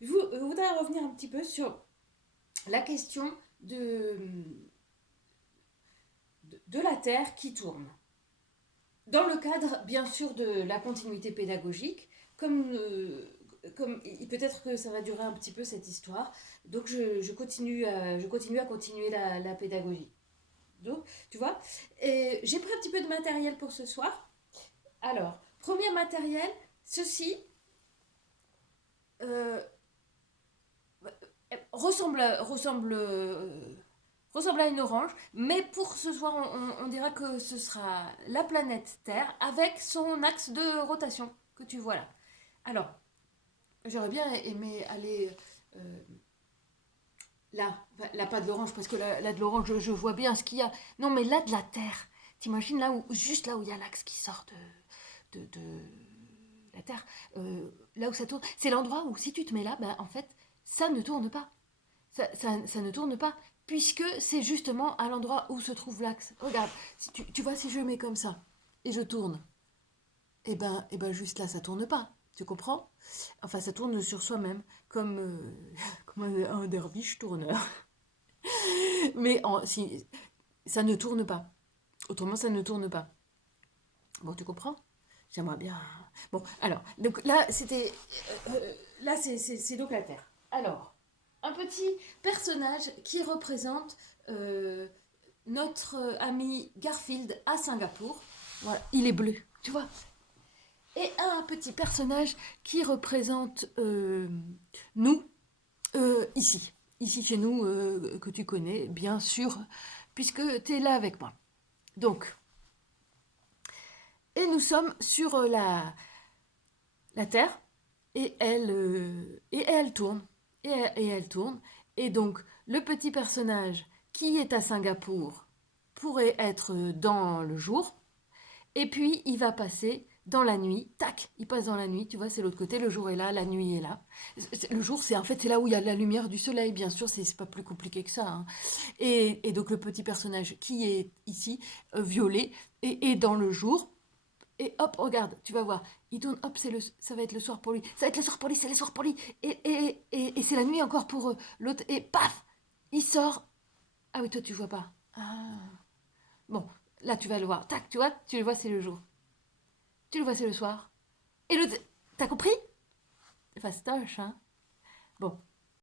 je voudrais revenir un petit peu sur la question de, de la Terre qui tourne. Dans le cadre, bien sûr, de la continuité pédagogique, comme peut-être que ça va durer un petit peu cette histoire, donc je continue à continuer la pédagogie. Donc, tu vois, j'ai pris un petit peu de matériel pour ce soir. Alors, premier matériel, ceci euh, ressemble à une orange, mais pour ce soir, on dira que ce sera la planète Terre avec son axe de rotation que tu vois là. Alors, j'aurais bien aimé aller euh, là, là pas de l'orange, parce que là de l'orange, je vois bien ce qu'il y a. Non, mais là de la Terre. T'imagines là où, juste là où il y a l'axe qui sort de la Terre, là où ça tourne. C'est l'endroit où si tu te mets là, ben, en fait, ça ne tourne pas. Ça ne tourne pas, puisque c'est justement à l'endroit où se trouve l'axe. Regarde, si tu vois, si je mets comme ça, et je tourne, et ben juste là, ça tourne pas. Tu comprends? Enfin, ça tourne sur soi-même, comme, comme un derviche tourneur. Mais si, ça ne tourne pas. Autrement, ça ne tourne pas. Bon, tu comprends? J'aimerais bien. Bon, alors, donc là, là, c'est donc la Terre. Alors, un petit personnage qui représente euh, notre ami Garfield à Singapour. Voilà, il est bleu, tu vois. Et un petit personnage qui représente nous ici. Ici chez nous, que tu connais, bien sûr, puisque tu es là avec moi. Donc, et nous sommes sur la Terre, et elle tourne. Et elle tourne. Et donc, le petit personnage qui est à Singapour pourrait être dans le jour, et puis il va passer dans la nuit, tac, il passe dans la nuit, tu vois, c'est l'autre côté, le jour est là, la nuit est là. Le jour, c'est en fait, c'est là où il y a la lumière du soleil, bien sûr, c'est pas plus compliqué que ça, hein. Et donc le petit personnage qui est ici, violet, est dans le jour, et hop, regarde, tu vas voir. Il tourne, hop, ça va être le soir pour lui. Ça va être le soir pour lui, c'est le soir pour lui. Et c'est la nuit encore pour l'autre. Et paf, il sort. Ah oui, toi, tu vois pas. Ah. Bon, là, tu vas le voir. Tac, tu vois, tu le vois, c'est le jour. Tu le vois, c'est le soir. Et l'autre, t'as compris? Fastoche, hein? Bon.